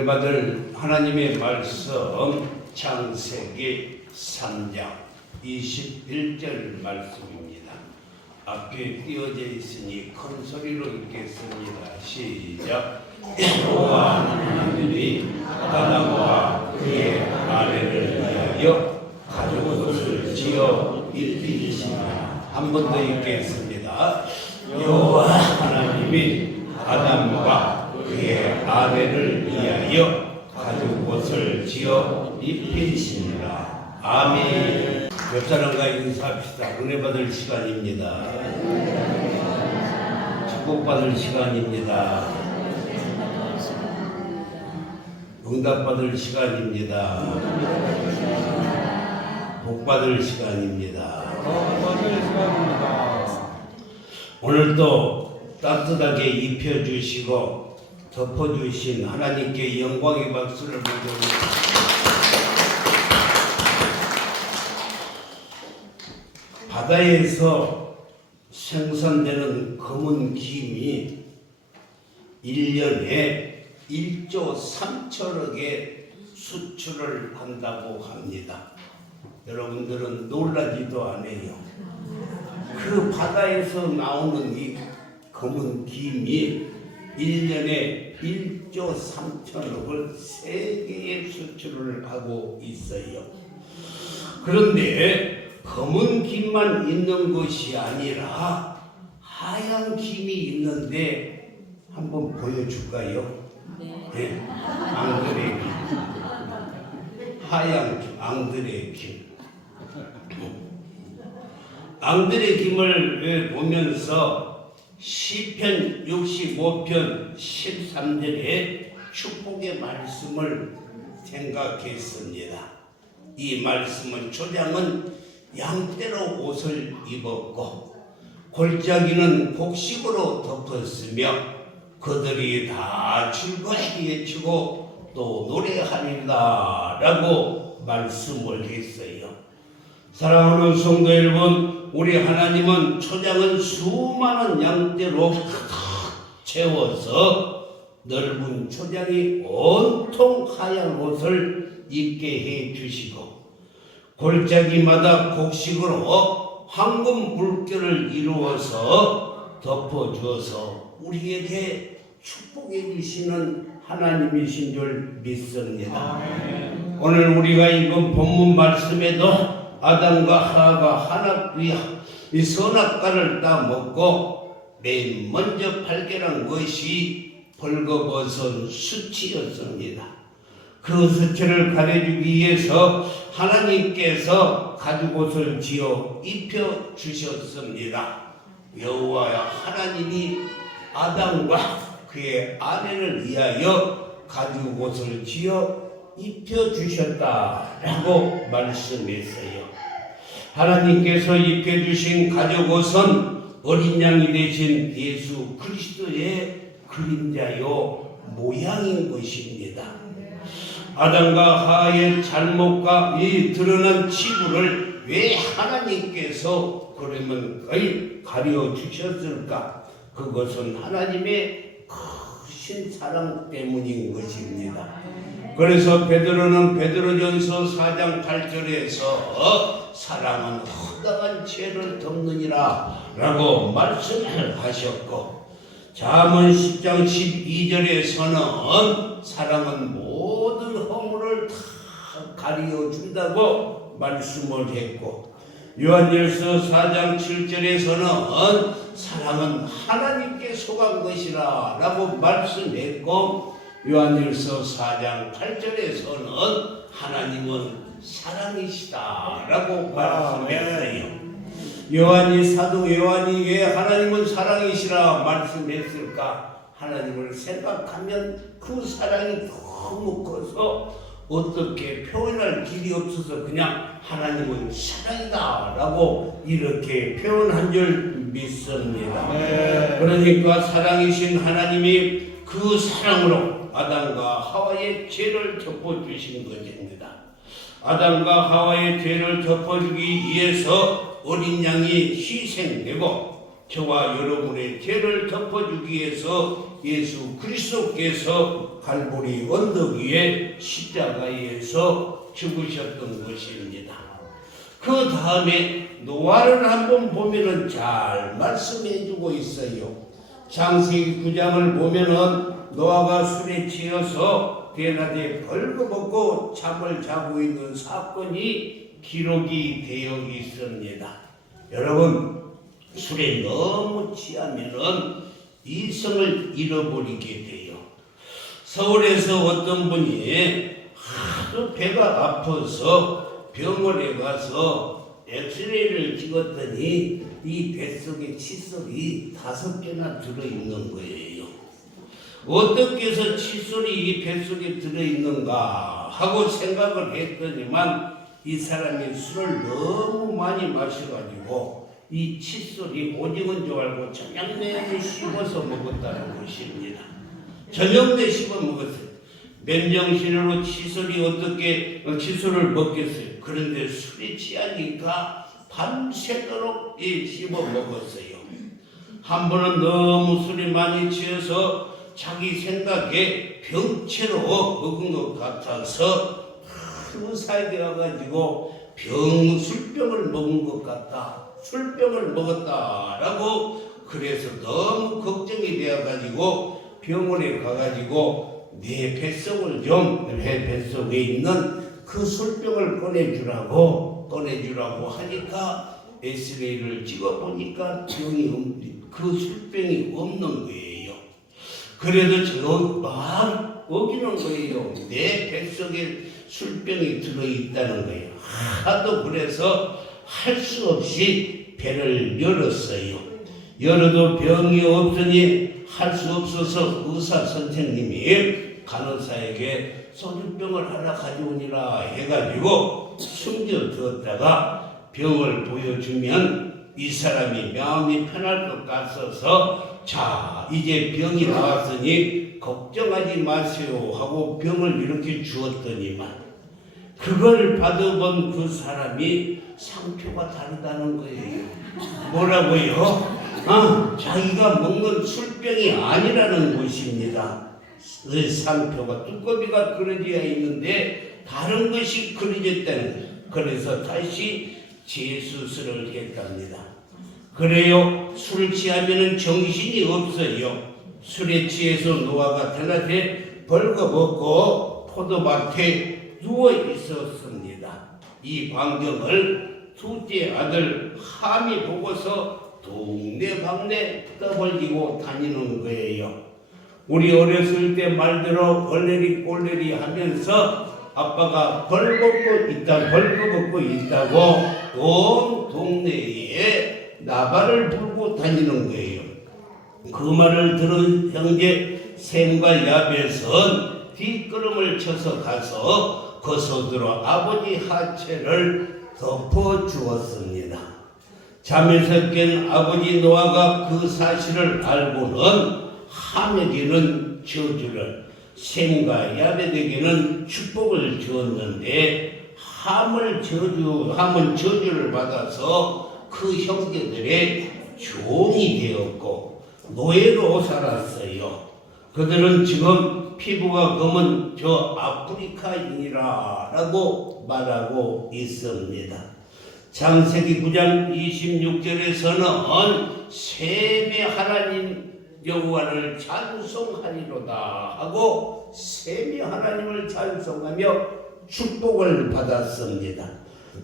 받을 하나님의 말씀 창세기 3장 21절 말씀입니다. 앞에 띄어져 있으니 큰 소리로 읽겠습니다. 시작. 여호와 하나님이 아담과 그의 아내를 위하여 가죽옷을 지어 입히시니라. 한 번 더 읽겠습니다. 여호와 하나님이 아담과 그의 아내를 위하여 가죽옷을 지어 입히시니라. 아멘. 옆 사람과 인사합시다. 은혜 받을 시간입니다. 축복받을 시간입니다. 응답받을 시간입니다. 복받을 시간입니다. 오늘도 따뜻하게 입혀주시고 덮어주신 하나님께 영광의 박수를 보내드립니다. 바다에서 생산되는 검은 김이 1년에 1조 3천억의 수출을 한다고 합니다. 여러분들은 놀라지도 않아요. 그 바다에서 나오는 이 검은 김이 1년에 1조 3천억을 세계에 수출을 하고 있어요. 그런데 검은 김만 있는 것이 아니라 하얀 김이 있는데 한번 보여줄까요? 네. 앙드레 김. 하얀 김, 앙드레 김. 앙드레 김을 보면서 시편 65편 13절에 축복의 말씀을 생각했습니다. 이 말씀은 초장은 양떼로 옷을 입었고 골짜기는 곡식으로 덮었으며 그들이 다 즐거이 외치고 또 노래하리라 라고 말씀을 했어요. 사랑하는 성도 여러분, 우리 하나님은 초장은 수많은 양떼로 가득 채워서 넓은 초장이 온통 하얀 옷을 입게 해 주시고 골짜기마다 곡식으로 황금 물결을 이루어서 덮어주어서 우리에게 축복해 주시는 하나님이신 줄 믿습니다. 오늘 우리가 읽은 본문 말씀에도 아담과 하와가 하나님의 이 선악과를 따먹고 맨 먼저 발견한 것이 벌거벗은 수치였습니다. 그 수치를 가려주기 위해서 하나님께서 가죽옷을 지어 입혀 주셨습니다. 여호와 하나님이 아담과 그의 아내를 위하여 가죽옷을 지어 입혀 주셨다라고 말씀했어요. 하나님께서 입혀 주신 가죽옷은 어린 양이 되신 예수 그리스도의 그림자요 모양인 것입니다. 아담과 하와의 잘못과 이 드러난 치부를 왜 하나님께서 그러면 거의 가려 주셨을까? 그것은 하나님의 크신 사랑 때문인 것입니다. 그래서 베드로는 베드로전서 4장 8절에서 사랑은 허다한 죄를 덮느니라 라고 말씀을 하셨고 잠언 10장 12절에서는 사랑은 모든 허물을 다 가리워준다고 말씀을 했고 요한일서 4장 7절에서는 사랑은 하나님께 속한 것이라 라고 말씀했고 요한일서 4장 8절에서는 하나님은 사랑이시다 라고 말씀했어요. 사도 요한이 왜 하나님은 사랑이시라 말씀했을까? 하나님을 생각하면 그 사랑이 너무 커서 어떻게 표현할 길이 없어서 그냥 하나님은 사랑이다 라고 이렇게 표현한 줄 믿습니다. 그러니까 사랑이신 하나님이 그 사랑으로 아담과 하와의 죄를 덮어주신 것입니다. 아담과 하와의 죄를 덮어주기 위해서 어린 양이 희생되고 저와 여러분의 죄를 덮어주기 위해서 예수 그리스도께서 갈보리 언덕 위에 십자가에서 죽으셨던 것입니다. 그 다음에 노아를 한번 보면은 잘 말씀해 주고 있어요. 창세기 9장을 보면은 노아가 술에 취해서 대낮에 벌거벗고 잠을 자고 있는 사건이 기록이 되어 있습니다. 여러분, 술에 너무 취하면은 이성을 잃어버리게 돼요. 서울에서 어떤 분이 하도 배가 아파서 병원에 가서 엑스레이를 찍었더니 이 뱃속에 칫솔이 5개나 들어있는 거예요. 어떻게 해서 칫솔이 이 뱃속에 들어있는가 하고 생각을 했더니만 이 사람이 술을 너무 많이 마셔가지고 이 칫솔이 오징어인 줄 알고 저녁 내내 씹어서 먹었다는 것입니다. 저녁 내 씹어 먹었어요. 맨정신으로 칫솔이 어떻게 칫솔을 먹겠어요. 그런데 술이 취하니까 밤새도록 씹어 먹었어요. 한 번은 너무 술이 많이 취해서 자기 생각에 병채로 먹은 것 같아서 의사에게 와가지고 술병을 먹은 것 같다, 술병을 먹었다라고 그래서 너무 걱정이 되어가지고 병원에 가가지고 내 뱃속을 내 뱃속에 있는 그 술병을 꺼내주라고 하니까 엑스레이를 찍어보니까 그 술병이 없는 거예요. 그래도 저 막 어기는 거예요. 내 뱃속에 술병이 들어있다는 거예요. 하도 그래서 할 수 없이 배를 열었어요. 열어도 병이 없으니 할 수 없어서 의사 선생님이 간호사에게 소주병을 하나 가져오니라 해가지고 숨겨두었다가 병을 보여주면 이 사람이 마음이 편할 것 같아서 자, 이제 병이 나왔으니 걱정하지 마세요 하고 병을 이렇게 주었더니만 그걸 받아본 그 사람이 상표가 다르다는 거예요. 뭐라고요? 자기가 먹는 술병이 아니라는 것입니다. 상표가 뚜껑이가 그려져 있는데 다른 것이 그려졌다는 거예요. 그래서 다시 재수술을 했답니다. 그래요. 술 취하면 정신이 없어요. 술에 취해서 노아가 대낮에 벌거벗고 포도밭에 누워 있었습니다. 이 광경을 둘째 아들 함이 보고서 동네방네 떠벌리고 다니는 거예요. 우리 어렸을 때 말대로 벌레리 꼴레리 하면서 아빠가 벌거벗고 있다고 온 동네에 나발을 불고 다니는 거예요. 그 말을 들은 형제 셈과 야벳은 뒷걸음을 쳐서 가서 거소들어 아버지 하체를 덮어 주었습니다. 잠에서 깬 아버지 노아가 그 사실을 알고는 함에게는 저주를, 셈과 야벳에게는 축복을 주었는데 함은 저주를 받아서 그 형제들의 종이 되었고 노예로 살았어요. 그들은 지금 피부가 검은 저 아프리카인이라고 말하고 있습니다. 창세기 9장 26절에서는 셈의 하나님 여호와를 찬송하리로다 하고 셈의 하나님을 찬송하며 축복을 받았습니다.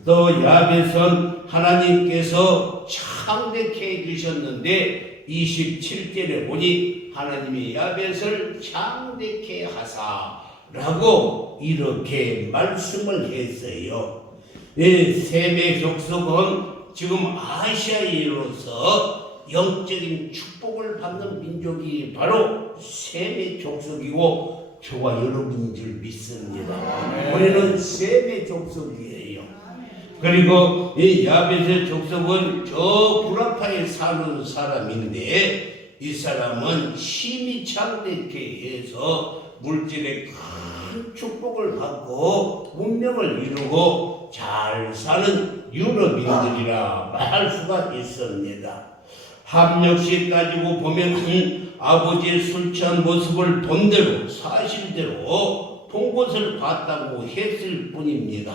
또 야벳은 하나님께서 창대케 해주셨는데 27절에 보니 하나님이 야벳을 창대케 하사라고 이렇게 말씀을 했어요. 셈의 족속은 지금 아시아인으로서 영적인 축복을 받는 민족이 바로 셈의 족속이고 저와 여러분인 줄 믿습니다. 우리는 셈의 족속이에요. 그리고 이 야벳의 족속은 저 구라파에 사는 사람인데 이 사람은 힘이 창대케 해서 물질의 큰 축복을 받고 문명을 이루고 잘 사는 유럽인들이라 말할 수가 있습니다. 합력시 따지고 보면 아버지의 술 취한 모습을 본대로 사실대로 본 것을 봤다고 했을 뿐입니다.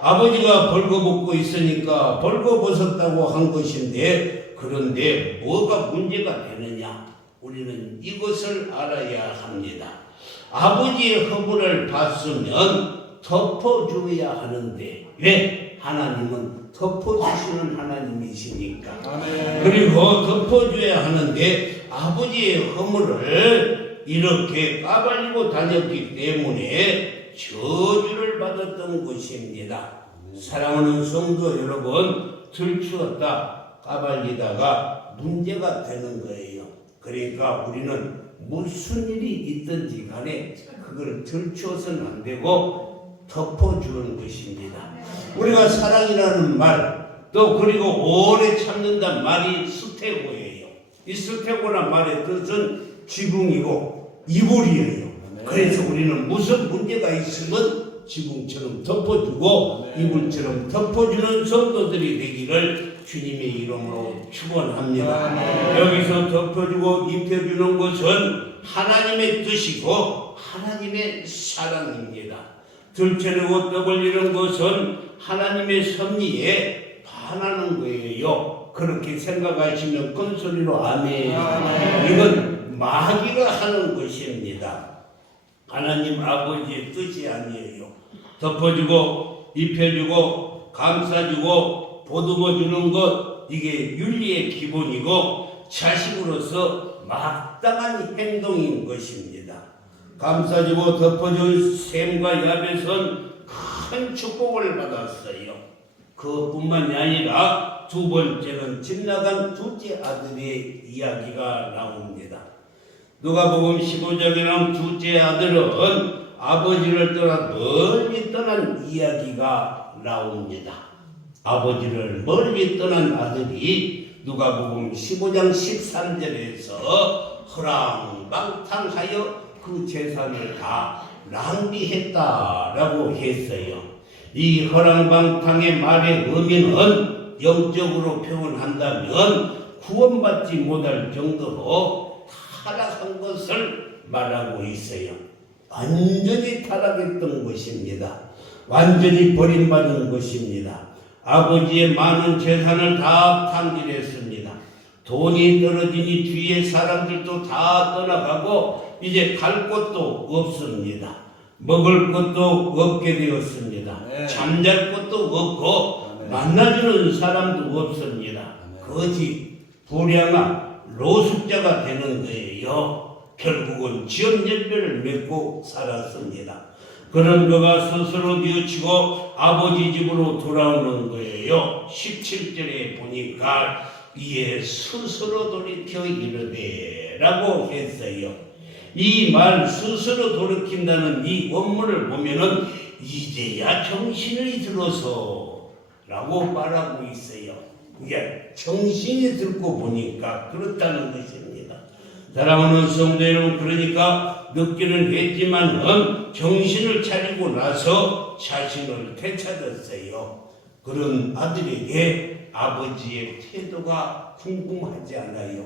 아버지가 벌거벗고 있으니까 벌거벗었다고 한 것인데, 그런데 뭐가 문제가 되느냐? 우리는 이것을 알아야 합니다. 아버지의 허물을 봤으면 덮어줘야 하는데, 왜? 하나님은 덮어주시는 하나님이시니까. 아멘. 그리고 덮어줘야 하는데 아버지의 허물을 이렇게 까발리고 다녔기 때문에 저주를 받았던 것입니다. 사랑하는 성도 여러분, 들추었다 까발리다가 문제가 되는 거예요. 그러니까 우리는 무슨 일이 있든지 간에 그걸 들추어서는 안 되고 덮어주는 것입니다. 우리가 사랑이라는 말, 또 그리고 오래 참는다는 말이 스테고예요. 이 스테고란 말의 뜻은 지붕이고 이불이에요. 그래서 우리는 무슨 문제가 있으면 지붕처럼 덮어주고 이불처럼 덮어주는 성도들이 되기를 주님의 이름으로 축원합니다. 여기서 덮어주고 입혀주는 것은 하나님의 뜻이고 하나님의 사랑입니다. 들춰내고 떠벌리는 것은 하나님의 섭리에 반하는 거예요. 그렇게 생각하시면 큰 소리로 아멘. 이건 마귀가 하는 것입니다. 하나님 아버지의 뜻이 아니에요. 덮어주고 입혀주고 감싸주고 보듬어주는 것, 이게 윤리의 기본이고 자식으로서 마땅한 행동인 것입니다. 감싸주고 덮어준 셈과 야벳은 큰 축복을 받았어요. 그뿐만이 아니라 두 번째는 집 나간 둘째 아들의 이야기가 나옵니다. 누가복음 15장에 둘째 아들은 아버지를 떠나 멀리 떠난 이야기가 나옵니다. 아버지를 멀리 떠난 아들이 누가복음 15장 13절에서 허랑방탕하여 그 재산을 다 낭비했다라고 했어요. 이 허랑방탕의 말의 의미는 영적으로 표현한다면 구원받지 못할 정도로 타락한 것을 말하고 있어요. 완전히 타락했던 것입니다. 완전히 버림받은 것입니다. 아버지의 많은 재산을 다 탕진했습니다. 돈이 떨어지니 주위의 사람들도 다 떠나가고 이제 갈 곳도 없습니다. 먹을 것도 없게 되었습니다. 잠잘 곳도 없고 만나주는 사람도 없습니다. 거지 불량한 노숙자가 되는 거예요. 결국은 지연열매를 맺고 살았습니다. 그런 그가 스스로 뉘우치고 아버지 집으로 돌아오는 거예요. 17절에 보니까 이에 스스로 돌이켜 이르되 라고 했어요. 이 말 스스로 돌이킨다는 이 원문을 보면은 이제야 정신이 들어서 라고 말하고 있어요. 이게 정신이 들고 보니까 그렇다는 것입니다. 사랑하는 성도 여러분, 그러니까 늦기는 했지만은 정신을 차리고 나서 자신을 되찾았어요. 그런 아들에게 아버지의 태도가 궁금하지 않아요.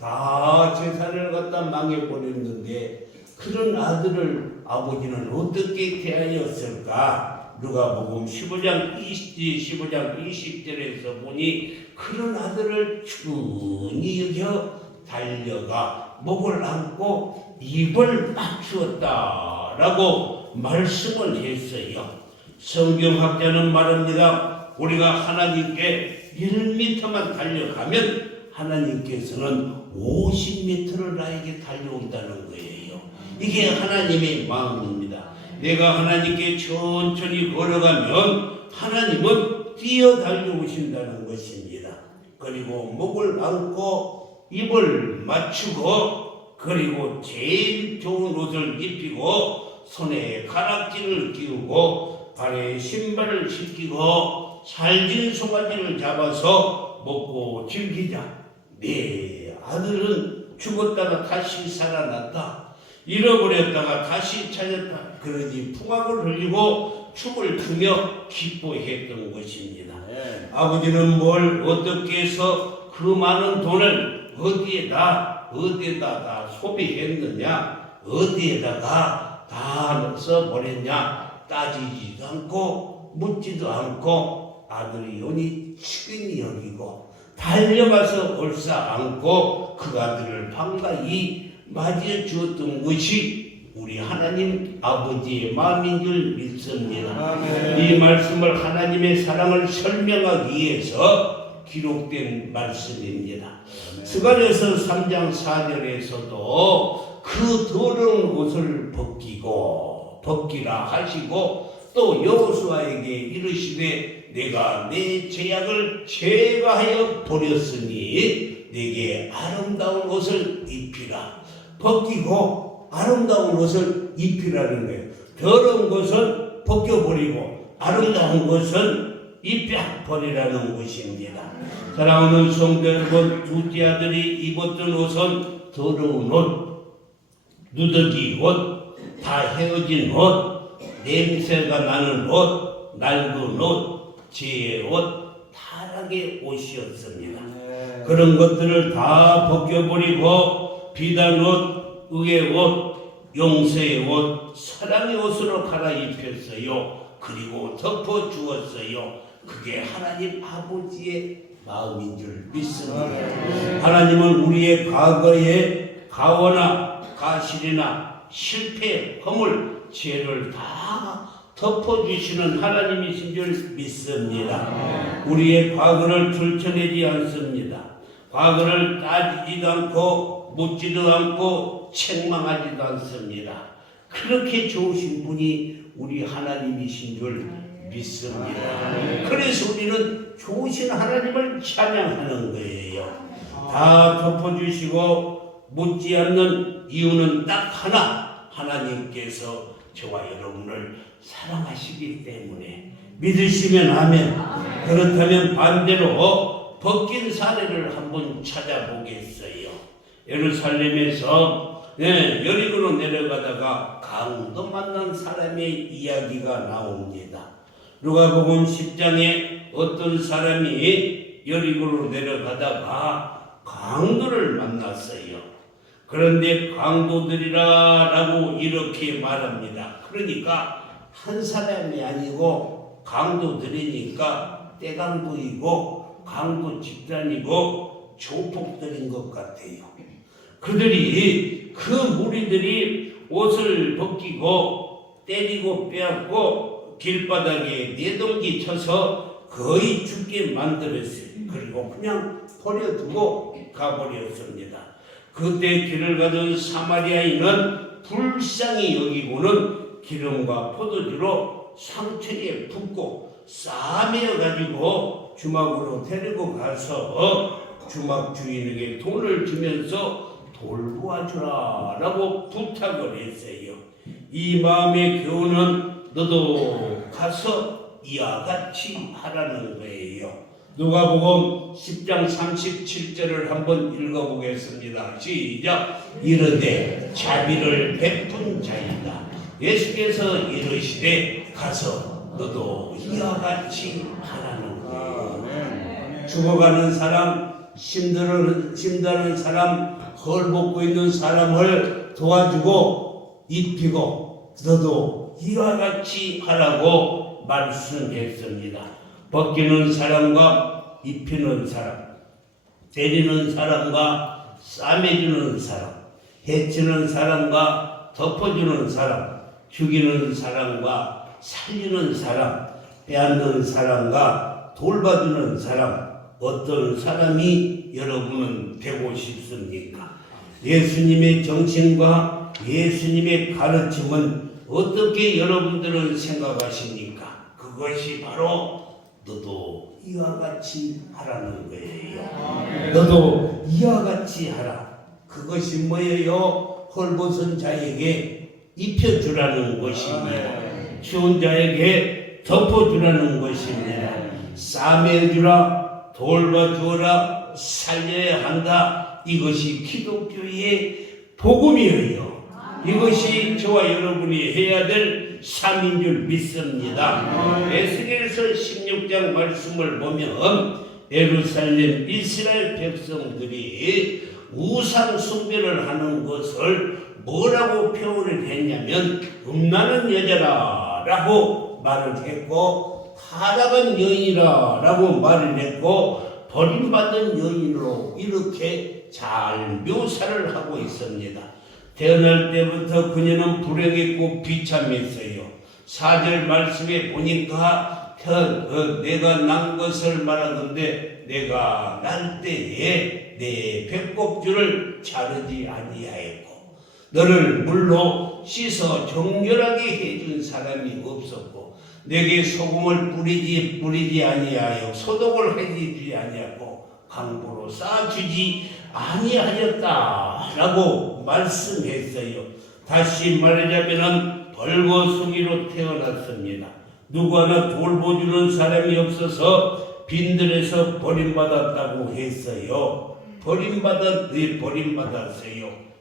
다 재산을 갖다 망해버렸는데 그런 아들을 아버지는 어떻게 대하였을까? 누가복음 15장 20절에서 보니 그런 아들을 충히 여겨 달려가 목을 안고 입을 맞추었다라고 말씀을 했어요. 성경학자는 말합니다. 우리가 하나님께 1m만 달려가면 하나님께서는 50m를 나에게 달려온다는 거예요. 이게 하나님의 마음입니다. 내가 하나님께 천천히 걸어가면 하나님은 뛰어 달려오신다는 것입니다. 그리고 목을 안고 입을 맞추고 그리고 제일 좋은 옷을 입히고 손에 가락지를 끼우고 발에 신발을 신기고 살진 송아지를 잡아서 먹고 즐기자. 네 아들은 죽었다가 다시 살아났다. 잃어버렸다가 다시 찾았다. 그러니 풍악을 흘리고 춤을 추며 기뻐했던 것입니다. 아버지는 뭘 어떻게 해서 그 많은 돈을 어디에다 다 소비했느냐, 어디에다가 다 써버렸냐 따지지도 않고 묻지도 않고 아들이 오니 측은히 여기고 달려가서 얼싸 안고 그 아들을 반가이 맞이해 주었던 것이 우리 하나님 아버지의 마음인 줄 믿습니다. 아멘. 이 말씀을 하나님의 사랑을 설명하기 위해서 기록된 말씀입니다. 스가랴서 3장 4절에서도 그 더러운 옷을 벗기라 하시고 또 여호수아에게 이르시되 내가 내 죄악을 제거하여 버렸으니 내게 아름다운 옷을 입히라. 벗기고 아름다운 옷을 입히라는 거예요. 더러운 것은 벗겨버리고 아름다운 것은 입혀버리라는 것입니다. 사랑하는 성도 여러분, 둘째 아들이 입었던 옷은 더러운 옷, 누더기 옷, 다 헤어진 옷, 냄새가 나는 옷, 낡은 옷, 죄의 옷, 타락의 옷이었습니다. 그런 것들을 다 벗겨버리고 비단 옷, 의의 옷, 용서의 옷, 사랑의 옷으로 갈아입혔어요. 그리고 덮어주었어요. 그게 하나님 아버지의 마음인 줄 믿습니다. 하나님은 우리의 과거의 가오나 가실이나 실패, 허물, 죄를 다 덮어주시는 하나님이신 줄 믿습니다. 우리의 과거를 들춰내지 않습니다. 과거를 따지지도 않고 묻지도 않고 책망하지도 않습니다. 그렇게 좋으신 분이 우리 하나님이신 줄 믿습니다. 그래서 우리는 좋으신 하나님을 찬양하는 거예요. 다 덮어주시고 묻지 않는 이유는 딱 하나, 하나님께서 저와 여러분을 사랑하시기 때문에. 믿으시면 아멘. 그렇다면 반대로 벗긴 사례를 한번 찾아보겠어요. 예루살렘에서 여리고로 내려가다가 강도 만난 사람의 이야기가 나옵니다. 누가복음 10장에 어떤 사람이 여리고로 내려가다가 강도를 만났어요. 그런데 강도들이라고 이렇게 말합니다. 그러니까 한 사람이 아니고 강도들이니까 떼강도이고 강도 집단이고 조폭들인 것 같아요. 그들이 그 무리들이 옷을 벗기고 때리고 빼앗고 길바닥에 내동기 쳐서 거의 죽게 만들었어요. 그리고 그냥 버려두고 가버렸습니다. 그때 길을 가던 사마리아인은 불쌍히 여기고는 기름과 포도주로 상처에 붓고 싸매어 가지고 주막으로 데리고 가서 주막 주인에게 돈을 주면서 돌보아주라 라고 부탁을 했어요. 이 마음의 교훈은 너도 가서 이와 같이 하라는 거예요. 누가복음 10장 37절을 한번 읽어보겠습니다. 시작. 이르되 자비를 베푼 자이다. 예수께서 이르시되 가서 너도 이와 같이 하라는 거예요. 죽어가는 사람, 힘드는 사람, 헐벗고 있는 사람을 도와주고 입히고 너도 이와 같이 하라고 말씀했습니다. 벗기는 사람과 입히는 사람, 때리는 사람과 싸매주는 사람, 해치는 사람과 덮어주는 사람, 죽이는 사람과 살리는 사람, 빼앗는 사람과 돌봐주는 사람, 어떤 사람이 여러분은 되고 싶습니까? 예수님의 정신과 예수님의 가르침은 어떻게 여러분들은 생각하십니까? 그것이 바로 너도 이와 같이 하라는 거예요. 너도 이와 같이 하라. 그것이 뭐예요? 헐벗은 자에게 입혀주라는 것입니다. 추운 자에게 덮어주라는 것입니다. 싸매주라, 돌봐주라, 살려야 한다. 이것이 기독교의 복음이에요. 이것이 저와 여러분이 해야 될 삶인 줄 믿습니다. 에스겔서 16장 말씀을 보면 예루살렘 이스라엘 백성들이 우상 숭배를 하는 것을 뭐라고 표현을 했냐면 음란한 여자라 라고 말을 했고 타락한 여인이라 라고 말을 했고 버림받은 여인으로 이렇게 잘 묘사를 하고 있습니다. 태어날 때부터 그녀는 불행했고 비참했어요. 4절 말씀에 보니까 내가 난 것을 말하건대 내가 날 때에 내 배꼽줄을 자르지 아니하였고 너를 물로 씻어 정결하게 해준 사람이 없었고 내게 소금을 뿌리지 아니하여 소독을 해주지 아니하고 강보로 쌓아주지 아니하였다 라고 말씀했어요. 다시 말하자면 벌거숭이로 태어났습니다. 누구 하나 돌보주는 사람이 없어서 빈들에서 버림받았다고 했어요. 버림받았어요.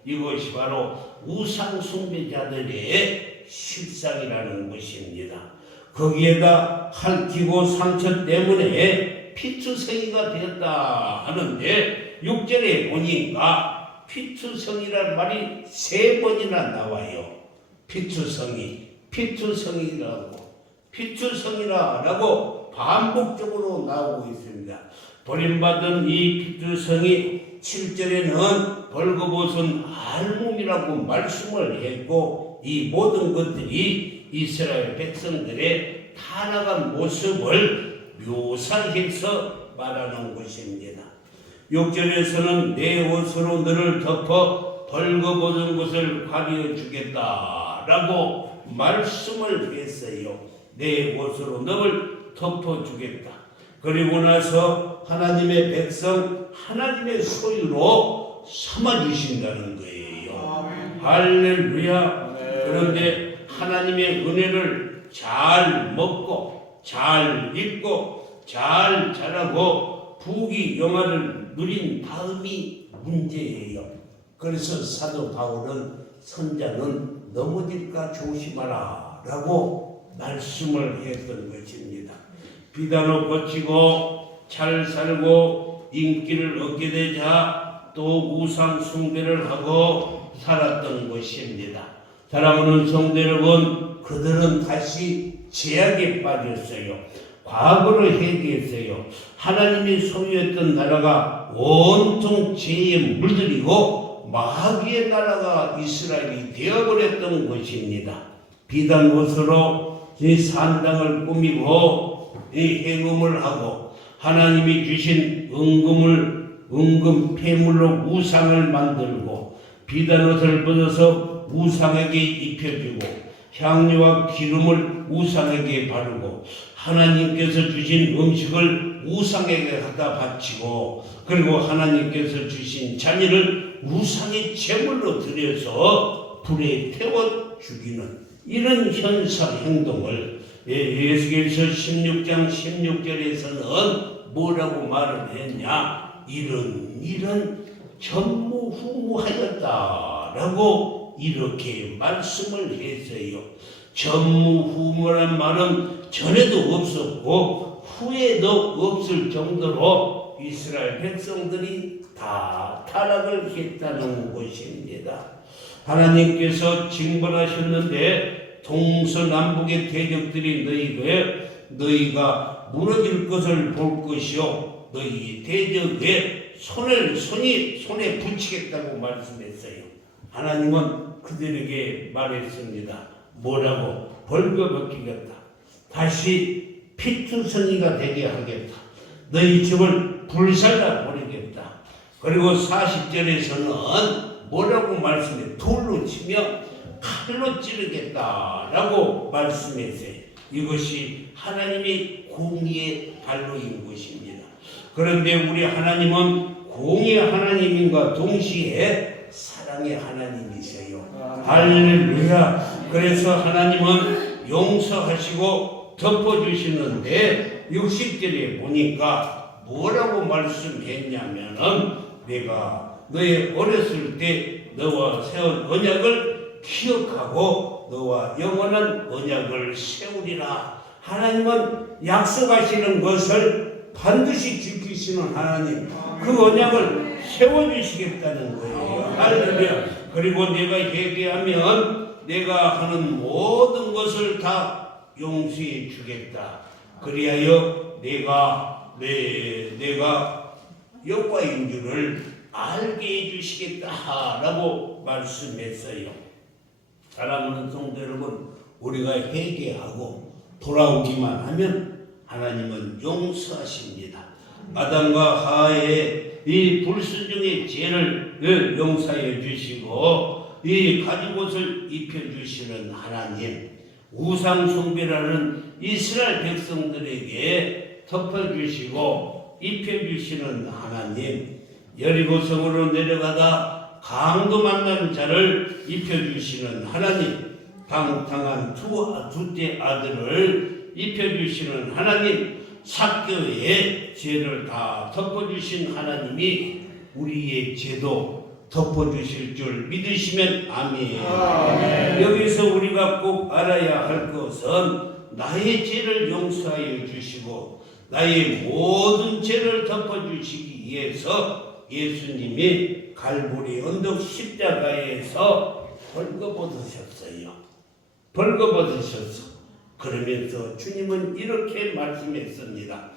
이것이 바로 우상 숭배자들의 실상이라는 것입니다. 거기에다 핥히고 상처 때문에 피투성이가 되었다 하는데 6절에 보니까 피투성이란 말이 3번이나 나와요. 피투성이라고 반복적으로 나오고 있습니다. 버림받은 이 피투성이 7절에는 벌거벗은 알몸이라고 말씀을 했고 이 모든 것들이 이스라엘 백성들의 타락한 모습을 묘사해서 말하는 것입니다. 6절에서는 내 옷으로 너를 덮어 벌거벗은 것을 가려주겠다라고 말씀을 했어요. 내 옷으로 너를 덮어주겠다. 그리고 나서 하나님의 백성, 하나님의 소유로 삼아주신다는 거예요. 할렐루야. 그런데 하나님의 은혜를 잘 먹고 잘 입고 잘 자라고 부귀 영화를 누린 다음이 문제예요. 그래서 사도 바울은 선자는 넘어질까 조심하라 라고 말씀을 했던 것입니다. 비단을 고치고 잘 살고 인기를 얻게 되자 또 우상 숭배를 하고 살았던 것입니다. 사랑하는 성도 여러분, 그들은 다시 죄악에 빠졌어요. 과거를 회개했어요. 하나님이 소유했던 나라가 온통 죄에 물들이고 마귀의 나라가 이스라엘이 되어버렸던 것입니다. 비단 옷으로 이 산당을 꾸미고 이 행음을 하고 하나님이 주신 은금 폐물로 우상을 만들고 비단 옷을 벗어서 우상에게 입혀주고 향료와 기름을 우상에게 바르고 하나님께서 주신 음식을 우상에게 갖다 바치고 그리고 하나님께서 주신 자녀를 우상의 제물로 드려서 불에 태워 죽이는 이런 현상 행동을 에스겔서 16장 16절에서는 뭐라고 말을 했냐? 이런 전무후무하였다라고 이렇게 말씀을 했어요. 전무후무란 말은 전에도 없었고 후에도 없을 정도로 이스라엘 백성들이 다 타락을 했다는 것입니다. 하나님께서 징벌하셨는데 동서남북의 대적들이 너희가 무너질 것을 볼 것이요 너희 대적의 손에 붙이겠다고 말씀했어요. 하나님은 그들에게 말했습니다. 뭐라고? 벌거벗기겠다. 다시 피투성이가 되게 하겠다. 너희 집을 불살라 버리겠다. 그리고 40절에서는 뭐라고 말씀해? 돌로 치며 칼로 찌르겠다라고 말씀했어요. 이것이 하나님의 공의의 발로인 것입니다. 그런데 우리 하나님은 공의의 하나님인과 동시에 사랑의 하나님이세요. 할렐루야. 그래서 하나님은 용서하시고 덮어주시는데 60절에 보니까 뭐라고 말씀했냐면은 내가 너의 어렸을 때 너와 세운 언약을 기억하고 너와 영원한 언약을 세우리라. 하나님은 약속하시는 것을 반드시 지키시고 지키시는 하나님, 그 언약을 세워주시겠다는 거예요. 할렐루야. 그리고 내가 회개하면 내가 하는 모든 것을 다 용서해 주겠다. 그리하여 내가 여호와인 줄을 알게 해주시겠다라고 말씀했어요. 사랑하는 성도 여러분, 우리가 회개하고 돌아오기만 하면 하나님은 용서하십니다. 아담과 하와의 이 불순종의 죄를 용서해 주시고 이 가죽옷을 입혀주시는 하나님, 우상 숭배라는 이스라엘 백성들에게 덮어주시고 입혀주시는 하나님, 여리고성으로 내려가다 강도 만난 자를 입혀주시는 하나님, 방탕한 두째 아들을 입혀주시는 하나님, 삭개의 죄를 다 덮어주신 하나님이 우리의 죄도 덮어주실 줄 믿으시면 아멘. 아멘. 여기서 우리가 꼭 알아야 할 것은 나의 죄를 용서하여 주시고 나의 모든 죄를 덮어주시기 위해서 예수님이 갈보리 언덕 십자가에서 벌거벗으셨어요. 벌거벗으셨어. 그러면서 주님은 이렇게 말씀했습니다.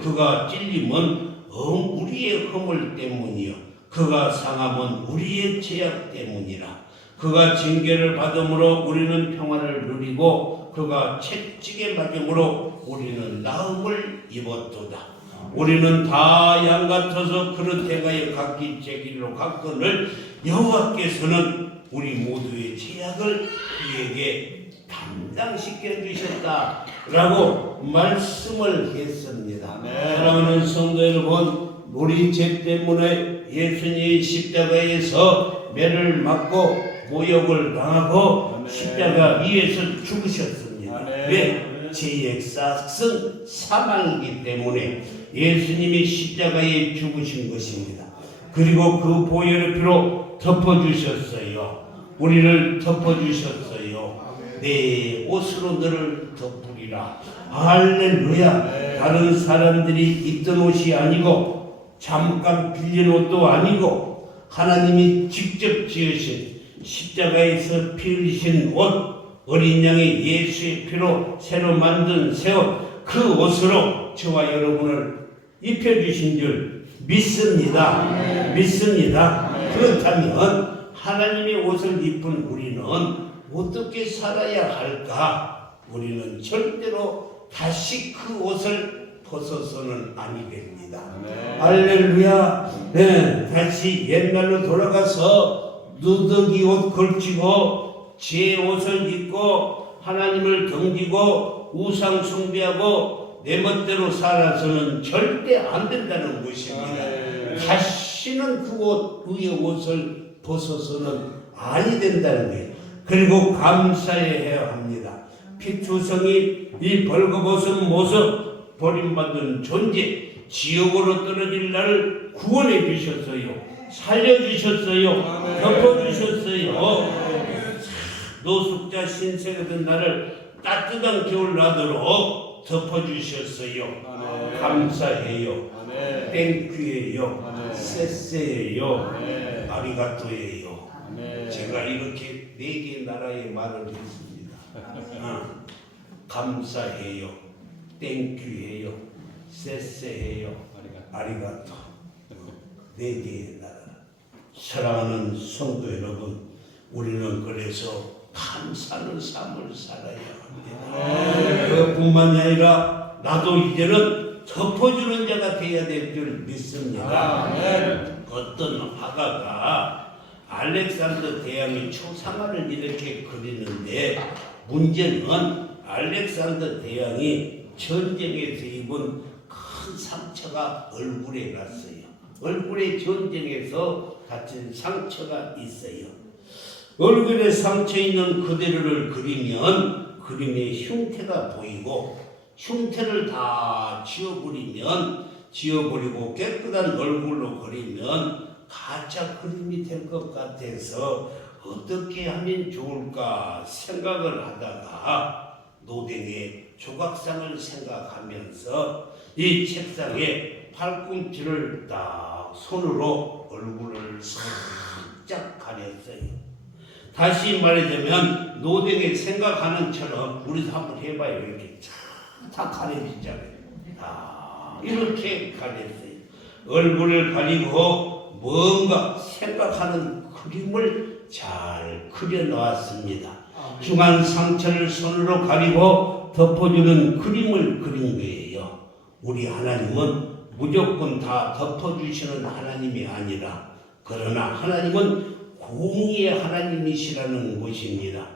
그가 찔림은 우리의 허물 때문이요, 그가 상함은 우리의 죄악 때문이라. 그가 징계를 받음으로 우리는 평안을 누리고 그가 채찍에 맞음으로 우리는 나음을 입었도다. 우리는 다 양같아서 그릇 행하여 각기 제 길로 갔거늘 여호와께서는 우리 모두의 죄악을 그에게 담당시켜 주셨다라고 말씀을 했습니다. 사랑하는 성도 여러분, 우리 죄 때문에 예수님이 십자가에서 매를 맞고 모욕을 당하고 십자가 위에서 죽으셨습니다. 왜? 죄의 싹은 사망이기 때문에 예수님이 십자가에 죽으신 것입니다. 그리고 그 보혈의 피로 덮어주셨어요. 우리를 덮어주셨어요. 내 옷으로 너를 덮으리라. 할렐루야. 다른 사람들이 입던 옷이 아니고 잠깐 빌린 옷도 아니고 하나님이 직접 지으신 십자가에서 피 흘리신 옷, 어린 양의 예수의 피로 새로 만든 새 옷, 그 옷으로 저와 여러분을 입혀주신 줄 믿습니다. 믿습니다. 그렇다면 하나님의 옷을 입은 우리는 어떻게 살아야 할까? 우리는 절대로 다시 그 옷을 벗어서는 아니 됩니다. 할렐루야. 네, 다시 옛날로 돌아가서 누더기 옷 걸치고 제 옷을 입고 하나님을 경기고 우상 숭배하고 내 멋대로 살아서는 절대 안 된다는 것입니다. 다시는 그 옷, 위의 옷을 벗어서는 아니 된다는 거예요. 그리고 감사해야 합니다. 피투성이 이 벌거벗은 모습, 버림받은 존재, 지옥으로 떨어질 날을 구원해 주셨어요. 살려주셨어요. 덮어주셨어요. 노숙자 신세가 된 나를 따뜻한 겨울나도록 덮어주셨어요. 감사해요. 땡큐예요. 세세예요. 아리가토예요. 제가 이렇게 4개 나라의 말을 했습니다. 감사해요. 땡큐해요. 세세해요. 아리가토. 4개의 나라. 사랑하는 성도 여러분, 우리는 그래서 감사하는 삶을 살아야 합니다. 그뿐만이 아니라 나도 이제는 덮어주는 자가 되어야 될 줄 믿습니다. 어떤 화가가 알렉산더 대왕의 초상화를 이렇게 그리는데 문제는 알렉산더 대왕이 전쟁에서 입은 큰 상처가 얼굴에 났어요. 얼굴에 전쟁에서 다친 상처가 있어요. 얼굴에 상처 있는 그대로를 그리면 그림의 흉태가 보이고 흉태를 다 지워버리고 깨끗한 얼굴로 그리면 가짜 그림이 될 것 같아서 어떻게 하면 좋을까 생각을 하다가 노댕의 조각상을 생각하면서 이 책상에 팔꿈치를 딱 손으로 얼굴을 살짝 가렸어요. 다시 말하자면 노댕의 생각하는 처럼 우리도 한번 해봐요. 이렇게 다 가려지잖아요. 다 이렇게 가렸어요. 얼굴을 가리고 뭔가 생각하는 그림을 잘 그려놓았습니다. 중한 상처를 손으로 가리고 덮어주는 그림을 그린 거예요. 우리 하나님은 무조건 다 덮어주시는 하나님이 아니라 그러나 하나님은 공의의 하나님이시라는 것입니다.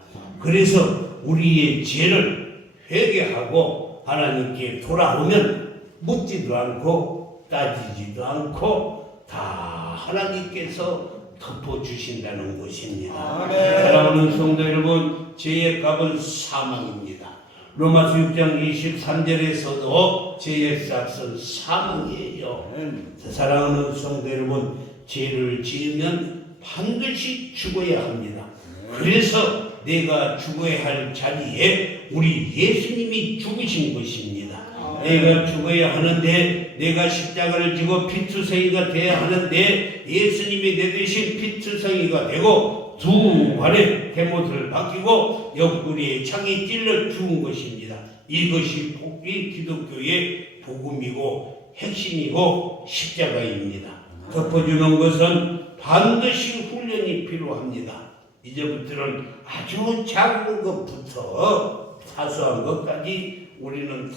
그래서 우리의 죄를 회개하고 하나님께 돌아오면 묻지도 않고 따지지도 않고 다 하나님께서 덮어주신다는 것입니다. 사랑하는 성도 여러분, 죄의 값은 사망입니다. 로마서 6장 23절에서도 죄의 값은 사망이에요. 사랑하는 성도 여러분, 죄를 지으면 반드시 죽어야 합니다. 그래서 내가 죽어야 할 자리에 우리 예수님이 죽으신 것입니다. 내가 죽어야 하는데 내가 십자가를 지고 피투성이가 되어야 하는데 예수님이 내 대신 피투성이가 되고 두 발에 대못을 박히고 옆구리에 창이 찔러 죽은 것입니다. 이것이 기독교의 복음이고 핵심이고 십자가입니다. 덮어주는 것은 반드시 훈련이 필요합니다. 이제부터는 아주 작은 것부터 사소한 것까지 우리는 다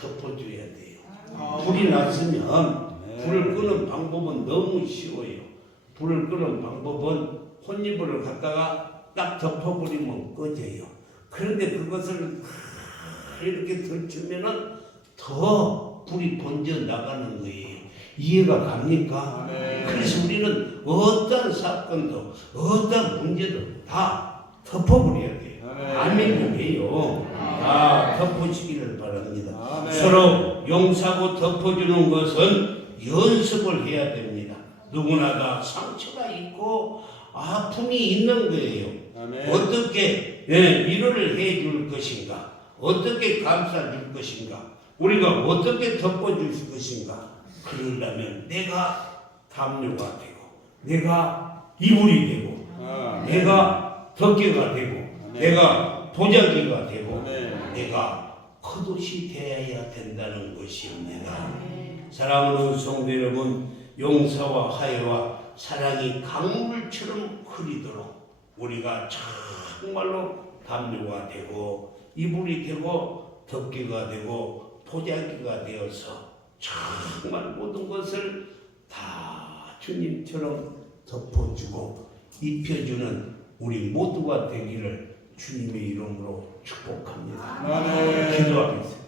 덮어줘야 돼요. 불이 났으면 불을 끄는 방법은 너무 쉬워요. 불을 끄는 방법은 혼이불을 갖다가 딱 덮어버리면 꺼져요. 그런데 그것을 이렇게 덜치면은 더 불이 번져 나가는 거예요. 이해가 갑니까? 그래서 우리는 어떤 사건도 어떤 문제도 다 덮어버려야 돼요. 아멘을 해요. 다 덮어지기를 바랍니다. 서로 용서하고 덮어주는 것은 연습을 해야 됩니다. 누구나 다 상처가 있고 아픔이 있는 거예요. 어떻게 위로를 해줄 것인가? 어떻게 감싸줄 것인가? 우리가 어떻게 덮어줄 것인가? 그러려면 내가 담요가 되고 내가 이불이 되고 내가 덮개가 되고 내가 도자기가 되고 내가 겉옷이 되어야 된다는 것입니다. 사랑하는 성도 여러분, 용서와 화해와 사랑이 강물처럼 흐리도록 우리가 정말로 담요가 되고 이불이 되고 덮개가 되고 도자기가 되어서 정말 모든 것을 다 주님처럼 덮어주고 입혀주는 우리 모두가 되기를 주님의 이름으로 축복합니다. 기도하겠습니다.